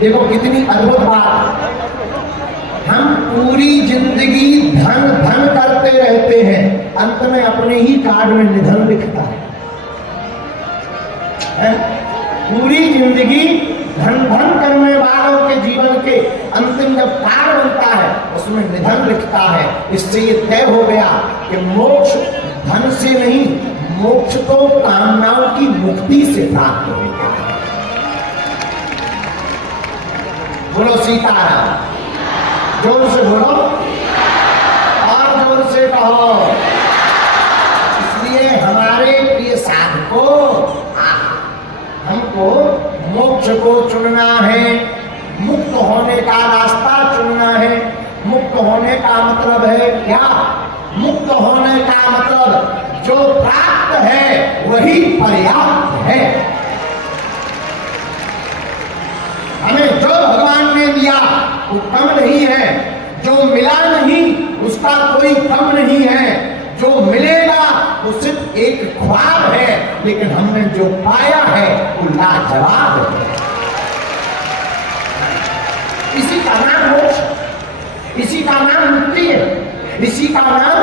देखो कितनी अद्भुत बात। हम पूरी जिंदगी धन धन करते रहते हैं, अंत में अपने ही कार्ड में निधन लिखता है? पूरी जिंदगी धन धन करने वालों के जीवन के अंतिम जब कार्ड बनता है उसमें निधन लिखता है। इससे ये तय हो गया कि मोक्ष धन से नहीं, मोक्ष तो कामनाओं की मुक्ति से प्राप्त होगा। बोलो सीताराम, जोर से बोलो और जोर से कहो। इसलिए हमारे प्रिय साधकों, हमको मोक्ष को चुनना है, मुक्त होने का रास्ता चुनना है। मुक्त होने का मतलब है क्या? मुक्त होने का मतलब जो प्राप्त है वही पर्याप्त है। हमें जो भगवान ने दिया वो कम नहीं है, जो मिला नहीं उसका कोई कम नहीं है, जो मिलेगा वो सिर्फ एक ख्वाब है, लेकिन हमने जो पाया है वो लाजवाब है। इसी का नाम मोक्ष, इसी का नाम मुक्ति है, इसी का नाम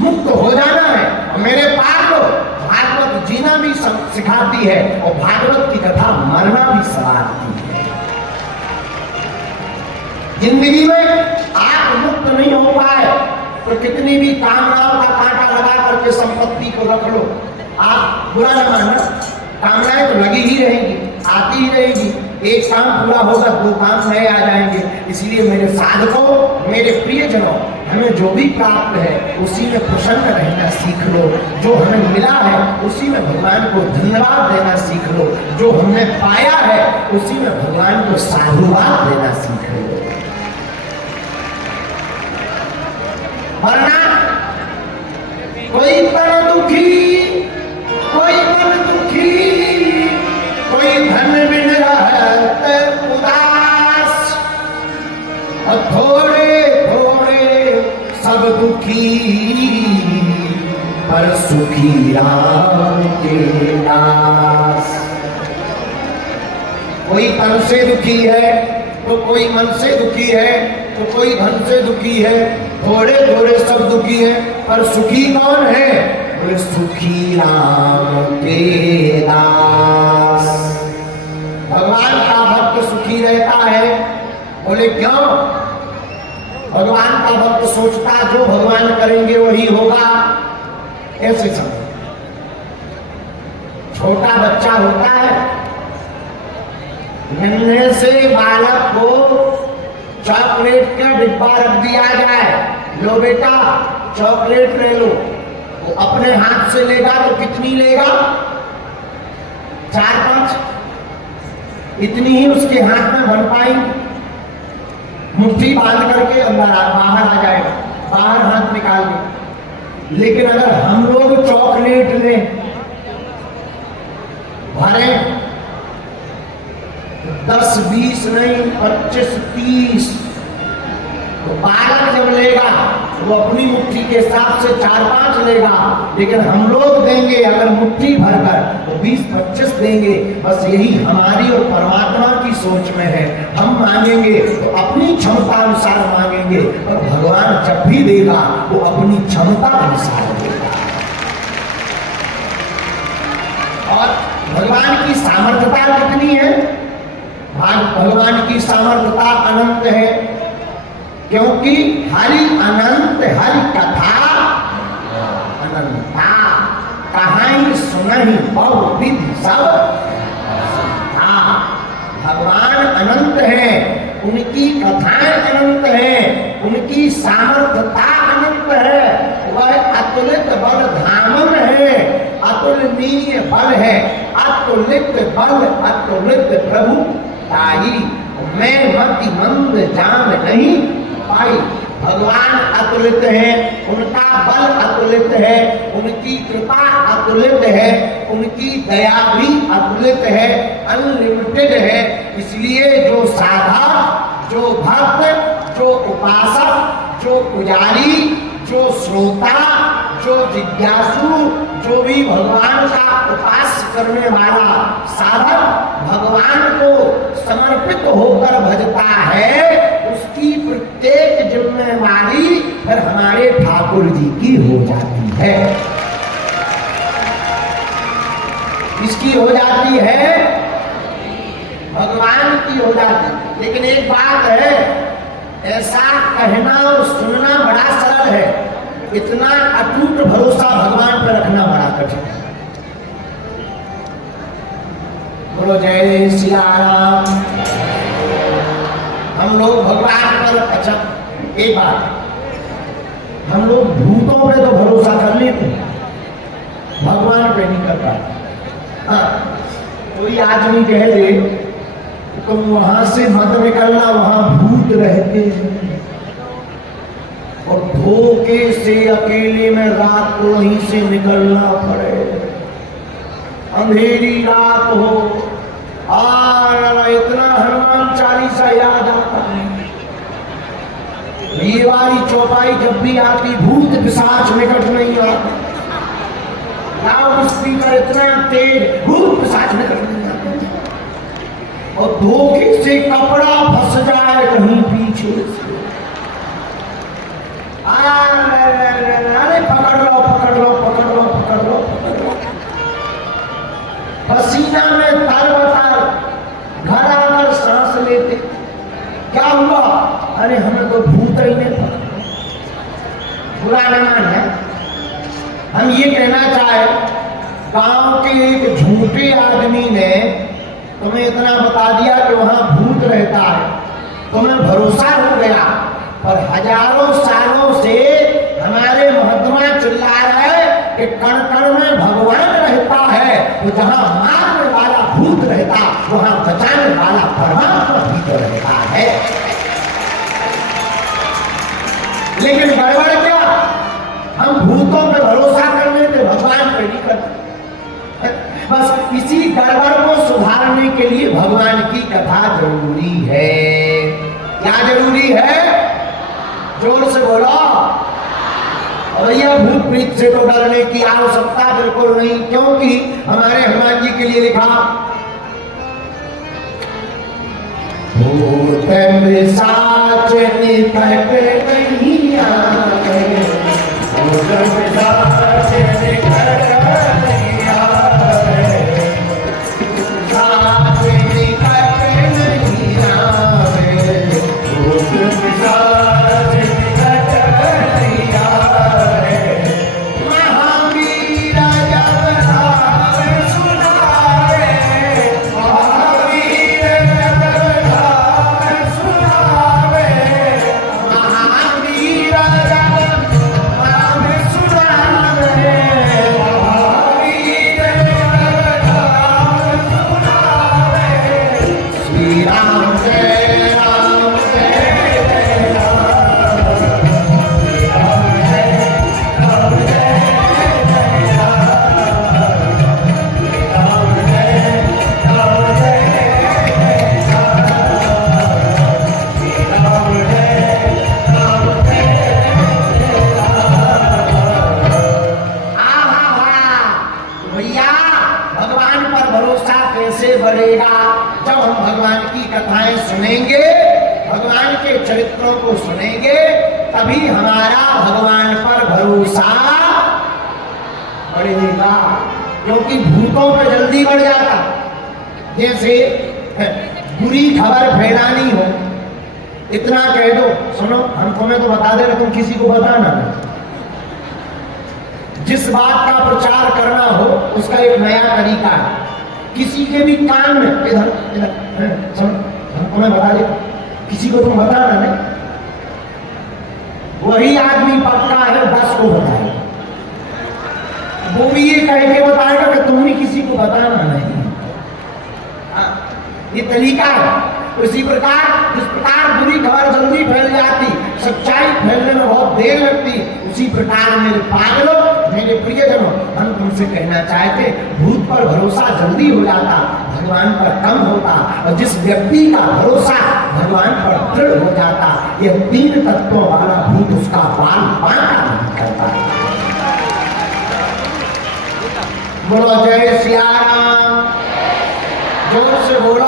मुक्त हो जाना है। और मेरे पास तो भागवत जीना भी सिखाती है और भागवत की कथा मरना भी सिखाती है। जिंदगी में आप मुक्त नहीं हो पाए तो कितनी भी कामनाओं का कांटा लगा करके संपत्ति को रख लो, आप बुरा न मानना, कामनाएं तो लगी ही रहेंगी, आती ही रहेगी। एक काम पूरा होगा, दो काम नए आ जाएंगे। इसलिए मेरे साधकों, मेरे प्रियजनों, हमें जो भी प्राप्त है उसी में प्रसन्न रहना सीख लो। जो हमें मिला है उसी में भगवान को धन्यवाद देना सीख लो। जो हमने पाया है उसी में भगवान को साधुवाद देना सीख लो। वरना कोई तन दुखी, कोई मन दुखी, कोई धन बिन रहत उदास, और थोड़े थोड़े सब दुखी, पर सुखी राम के दास। कोई तन से दुखी है तो कोई मन से दुखी है, तो कोई धन से दुखी है, थोड़े थोड़े सब दुखी है, पर सुखी कौन है? बोले सुखी राम के दास। भगवान का भक्त सुखी रहता है। बोले क्यों? भगवान का भक्त सोचता जो भगवान करेंगे वही होगा। ऐसे समझो, छोटा बच्चा होता है, नन्हे से बालक को चॉकलेट का डिब्बा रख दिया जाए, लो बेटा चॉकलेट ले लो, वो अपने हाथ से लेगा तो कितनी लेगा? 4-5, इतनी ही उसके हाथ में बन पाएंगी। मुट्ठी बांध करके अंदर बाहर आ जाएगा, बाहर हाथ निकाल के। लेकिन अगर हम लोग चॉकलेट लें, भरे 10-20 नहीं 25-30, तो बालक जब लेगा वो अपनी मुट्ठी के हिसाब से 4-5 लेगा। लेकिन हम लोग देंगे अगर मुट्ठी भरकर तो 20-25 देंगे। बस यही हमारी और परमात्मा की सोच में है। हम मांगेंगे तो अपनी क्षमता अनुसार मांगेंगे, और भगवान जब भी देगा वो अपनी क्षमता अनुसार देगा। और भगवान की सामर्थ्यता कितनी है? भगवान की सामर्थ्यता अनंत है, क्योंकि हरि अनंत, हरि कथा अनंता, कहानी सुनहि बहु विधि सब। हाँ, भगवान अनंत है, उनकी कथाएं अनंत है, उनकी सामर्थ्यता अनंत है। वह अतुलित बल धामन है, अतुलनीय बल है, अतुलित बल, अतुलित प्रभु ताई, मैं मति मंद जान नहीं पाई। भगवान अतुलित है, उनका बल अतुलित है, उनकी कृपा अतुलित है, उनकी दया भी अतुलित है, अनलिमिटेड है। इसलिए जो साधक, जो भक्त, जो उपासक, जो पुजारी, जो श्रोता, जो जिज्ञासु, जो भी भगवान का उपास करने वाला साधक भगवान को समर्पित होकर भजता है, उसकी प्रत्येक जिम्मेवारी फिर हमारे ठाकुर जी की हो जाती है। किसकी हो जाती है? भगवान की हो जाती है। लेकिन एक बात है, ऐसा कहना और सुनना बड़ा सरल है, इतना अटूट भरोसा भगवान पर रखना बड़ा कठिन है। बोलो जय सिया राम। हम लोग भगवान पर, अच्छा एक बात, हम लोग भूतों पे तो भरोसा कर लेते, भगवान पे नहीं कर पाते। हाँ, कोई आदमी कह दे तुम वहां से मत निकलना, वहां भूत रहते हैं, और धोखे से अकेले में रात को वहीं से निकलना पड़े, अंधेरी रात हो, इतना हनुमान चालीसा याद आता है। ये वाली चौपाई जब भी आती, भूत पिशाच निकट नहीं आते, लाउड स्पीकर इतना तेज, भूत पिशाच निकट नहीं आते, और धोखे से कपड़ा फंस जाए कहीं पीछे से, अरे पकड़ लो पकड़ लो पकड़ लो पकड़ लो पकड़ लो, पसीना में तर-बतर घर आकर सांस लेते, क्या हुआ? अरे हमें तो भूत ही नहीं पकड़ा। बुरा न मानना, हम ये कहना चाहे, गांव के एक झूठे आदमी ने तुम्हें इतना बता दिया कि वहां भूत रहता है, तुम्हें भरोसा हो गया, पर हजारों सालों से हमारे महात्मा चिल्ला रहे कि कण कण में भगवान रहता है, तो जहां मारने वाला भूत रहता, वहां बचाने वाला परमात्मा भी तो रहता है। लेकिन गड़बड़ क्या, हम भूतों पे भरोसा कर लेते, भगवान पे नहीं करते। बस इसी गड़बड़ को सुधारने के लिए भगवान की कथा जरूरी है। क्या जरूरी है? जोर से बोलो। भैया भूत प्रीत से तो डरने की आवश्यकता बिल्कुल नहीं, क्योंकि हमारे हनुमान जी के लिए लिखा, भूत पिशाच निकट नहीं आवे, भूत पिशाच निकट नहीं आवे, पिशाच निकट नहीं आवे, भूत पिशाच निकट नहीं आवे, महावीर जब नाम सुनावे, महावीर जब नाम सुनावे, महावीर जब नाम सुनावे, महावीर जब नाम सुनावे, श्री राम जय राम जय जय राम, श्री राम जय राम जय जय राम, श्री राम जय राम जय जय राम, श्री राम जय राम जय जय राम। आहा, भैया भगवान पर भरोसा कैसे बढ़ेगा? जब हम भगवान की कथाएं सुनेंगे, भगवान के चरित्रों को सुनेंगे, तभी हमारा भगवान पर भरोसा बढ़ेगा। क्योंकि भूतों पे जल्दी बढ़ जाता, जैसे बुरी खबर फैलानी हो, इतना कह दो, सुनो हम तुम्हें तो बता दे रहे, तुम किसी को बताना नहीं। जिस बात का प्रचार करना हो उसका एक नया तरीका है, किसी के भी कान में इधर इधर सुनो, हम तुम्हें बता दे, किसी को तुम बताना नहीं, वही आदमी पक्का है 10 को बताएगा, वो भी ये कह के बताएगा कि तुम भी किसी को बताना नहीं। ये तरीका है। उसी प्रकार जिस प्रकार बुरी खबर जल्दी फैल जाती, सच्चाई फैलने में बहुत देर लगती, उसी प्रकार मेरे पागलों, मेरे प्रियजनों, हम तुमसे कहना चाहते, भूत पर भरोसा जल्दी हो जाता, भगवान पर कम होता, और जिस व्यक्ति का भरोसा भगवान पर दृढ़ हो जाता, यह 3 तत्वों वाला भूत उसका बाल बांका नहीं करता। बोलो जय सिया राम, जोर से बोलो।